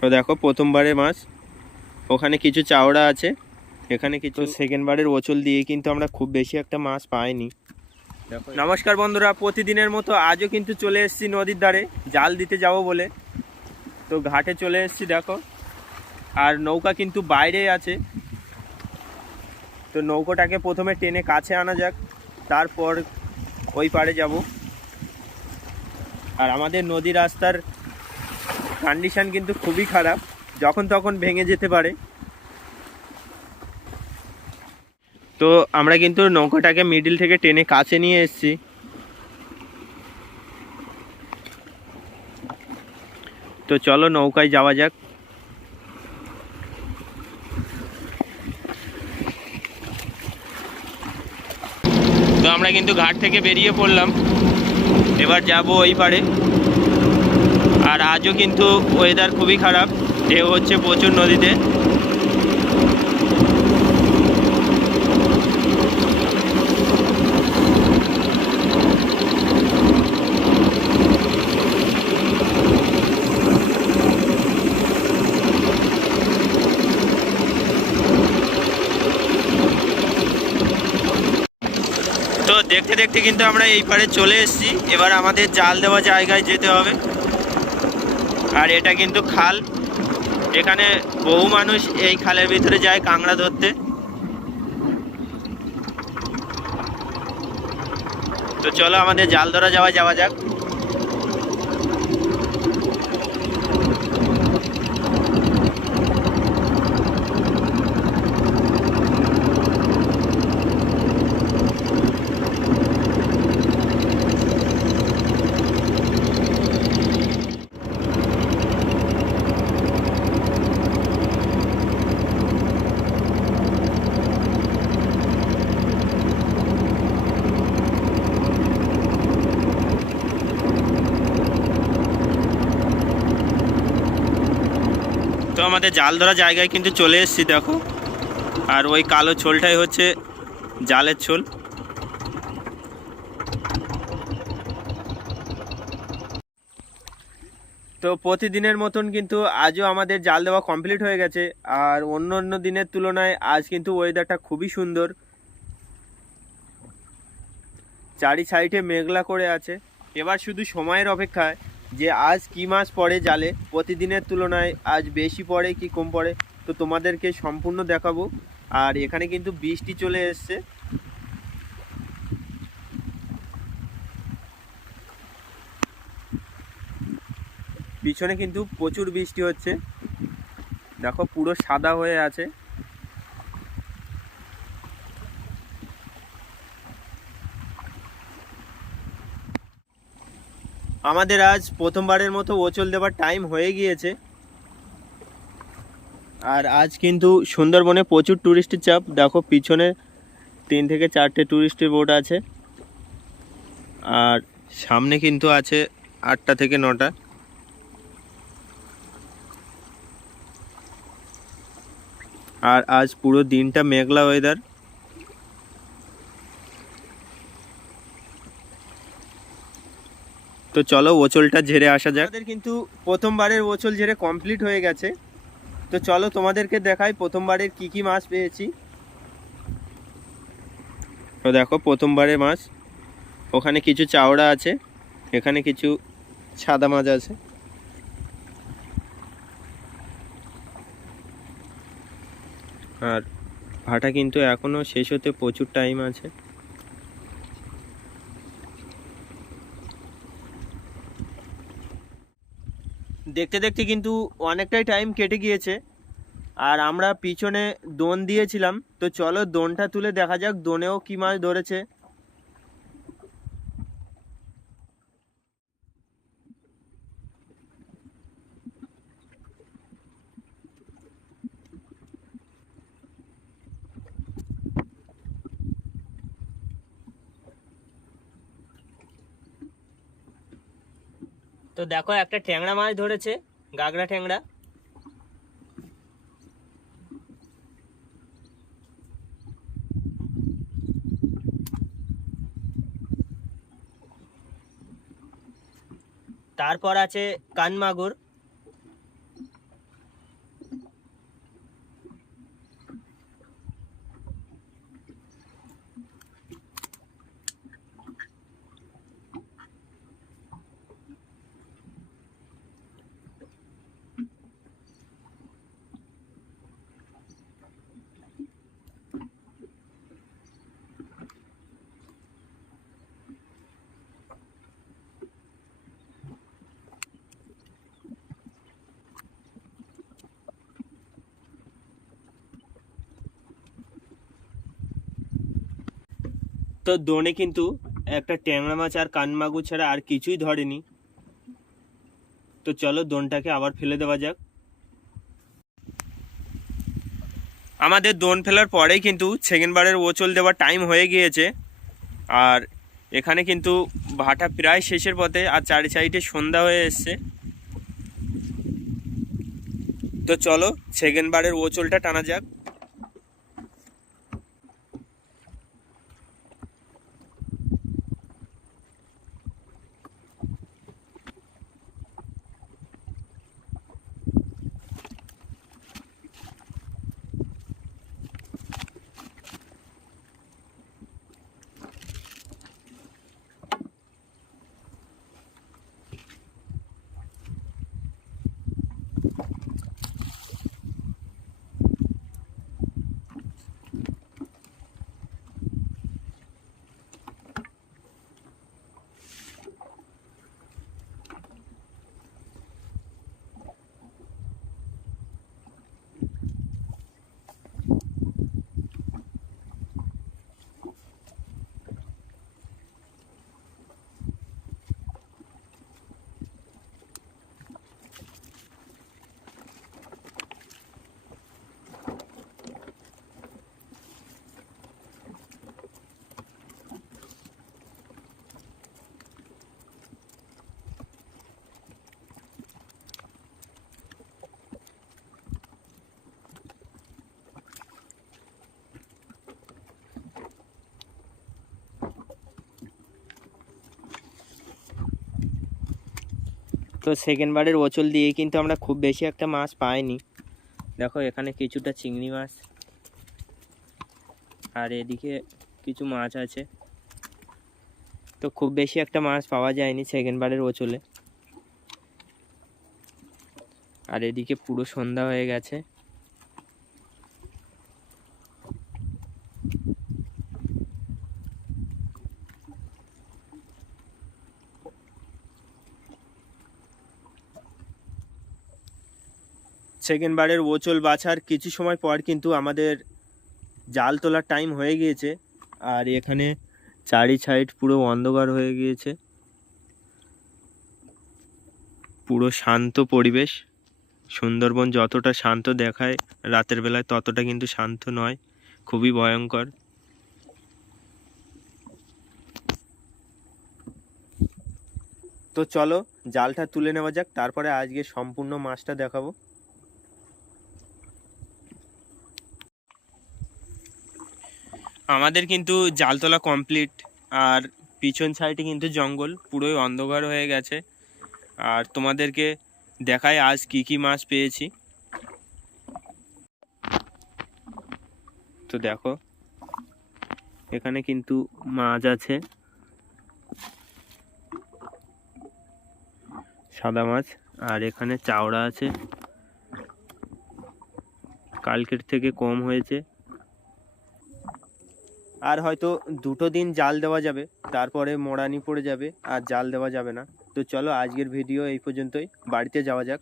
তো দেখো প্রথমবারের মাছ, ওখানে কিছু চাওড়া আছে, এখানে কিছু সেকেন্ডবারের ওচল দিয়ে কিন্তু আমরা খুব বেশি একটা মাছ পাইনি। নমস্কার বন্ধুরা, প্রতিদিনের মতো আজও কিন্তু চলে এসেছি নদীর ধারে জাল দিতে যাব বলে। তো ঘাটে চলে এসেছি দেখো, আর নৌকা কিন্তু বাইরে আছে। তো নৌকোটাকে প্রথমে টেনে কাছে আনা যাক, তারপর ওই পাড়ে যাব। আর আমাদের নদী রাস্তার কন্ডিশন কিন্তু খুবই খারাপ, যখন তখন ভেঙে যেতে পারে। তো আমরা কিন্তু নৌকাটাকে মিডিল থেকে টেনে কাছে নিয়ে এসেছি। তো চলো নৌকায় যাওয়া যাক। তো আমরা কিন্তু ঘাট থেকে বেরিয়ে পড়লাম, এবার যাব ওই পারে। আর আজও কিন্তু ওয়েদার খুবই খারাপ, ঢেউ হচ্ছে প্রচুর নদীতে। তো দেখতে দেখতে কিন্তু আমরা এই পারে চলে এসেছি। এবার আমাদের জাল দেওয়া জায়গায় যেতে হবে। আর এটা কিন্তু খাল, এখানে বহু মানুষ এই খালের ভিতরে যায় কাঁকড়া ধরতে। তো চলো আমাদের জাল ধরা যাওয়া যাক। তো আমাদের জাল ধরা জায়গায় কিন্তু চলে এসেছি দেখো। আর ওই কালো ছোলটাই হচ্ছে জালের ছোল। তো প্রতিদিনের মতন কিন্তু আজও আমাদের জাল দেওয়া কমপ্লিট হয়ে গেছে। আর অন্য অন্য দিনের তুলনায় আজ কিন্তু ওয়েদারটা খুবই সুন্দর, চারি সাইডে মেঘলা করে আছে। এবার শুধু সময়ের অপেক্ষায় যে আজ কি মাছ পড়ে জালে, প্রতিদিনের তুলনায় আজ বেশি পড়ে কি কম পড়ে, তো তোমাদেরকে সম্পূর্ণ দেখাবো। আর এখানে কিন্তু বৃষ্টি চলে এসছে। পিছনে কিন্তু প্রচুর বৃষ্টি হচ্ছে, দেখো পুরো সাদা হয়ে আছে। আমাদের আজ প্রথমবারের মতো ওচল দেওয়ার টাইম হয়ে গিয়েছে। আর আজ কিন্তু সুন্দরবনে প্রচুর টুরিস্টের চাপ, দেখো পিছনে 3 থেকে 4টে টুরিস্টের বোট আছে। আর সামনে কিন্তু আছে 8টা থেকে 9টা। আর আজ পুরো দিনটা মেঘলা ওয়েদার। তো চলো ওচলটা ঝেড়ে আসা যাক। আমাদের কিন্তু প্রথমবারের ওচল ঝেড়ে কমপ্লিট হয়ে গেছে। তো চলো তোমাদেরকে দেখাই প্রথমবারের কি কি মাছ পেয়েছি। তো দেখো প্রথমবারের মাছ, ওখানে কিছু চাওড়া আছে, এখানে কিছু সাদা মাছ আছে। আর ভাটা কিন্তু এখনো শেষ হতে প্রচুর টাইম আছে। দেখতে দেখতে কিন্তু অনেকটাই টাইম কেটে গিয়েছে। আর আমরা পিছনে দোন দিয়েছিলাম, তো চলো দোনটা তুলে দেখা যাক দোনেও কি মাছ ধরেছে। তো দেখো একটা ট্যাংরা মাছ ধরেছে, গাগরা ট্যাংরা। তারপর আছে কানমাগুর। তো দোনে কিন্তু একটা ট্যাংরা মাছ আর কানমাগুর ছাড়া আর কিছুই ধরেনি। তো চলো দোনটাকে আবার ফেলে দেওয়া যাক। আমাদের দোন ফেলার পরেই কিন্তু সেকেন্ড বারের ওচল দেওয়ার টাইম হয়ে গিয়েছে। আর এখানে কিন্তু ভাটা প্রায় শেষের পথে, আর চারি সাইডে সন্ধ্যা হয়ে এসছে। তো চলো সেকেন্ড বারের ওচলটা টানা যাক। তো সেকেন্ড বারের ওচল দিয়ে কিন্তু আমরা খুব বেশি একটা মাছ পাইনি। দেখো এখানে কিছুটা চিংড়ি মাছ, আর এদিকে কিছু মাছ আছে। তো খুব বেশি একটা মাছ পাওয়া যায়নি সেকেন্ড বারের ওচলে। আর এদিকে পুরো সন্ধ্যা হয়ে গেছে। সেকেন্ড বারের ওচল বাছার কিছু সময় পর কিন্তু আমাদের জাল তোলার টাইম হয়ে গিয়েছে। আর এখানে চারি সাইড পুরো অন্ধকার হয়ে গিয়েছে, পুরো শান্ত পরিবেশ। সুন্দরবন যতটা শান্ত দেখায় রাতের বেলায় ততটা কিন্তু শান্ত নয়, খুবই ভয়ঙ্কর। তো চলো জালটা তুলে নেওয়া যাক, তারপরে আজকে সম্পূর্ণ মাছটা দেখাবো। আমাদের কিন্তু জাল তোলা কমপ্লিট। আর পিছন সাইডে কিন্তু জঙ্গল, পুরোই অন্ধকার হয়ে গেছে। আর তোমাদেরকে দেখাই আজ কি কি মাছ পেয়েছি। তো দেখো এখানে কিন্তু মাছ আছে, সাদা মাছ। আর এখানে চাওড়া আছে, কালকের থেকে কম হয়েছে। আর হয়তো 2 দিন জাল দেওয়া যাবে, তারপরে মোড়ানি পড়ে যাবে আর জাল দেওয়া যাবে না। তো চলো আজকের ভিডিও এই পর্যন্তই, বাড়িতে যাওয়া যাক।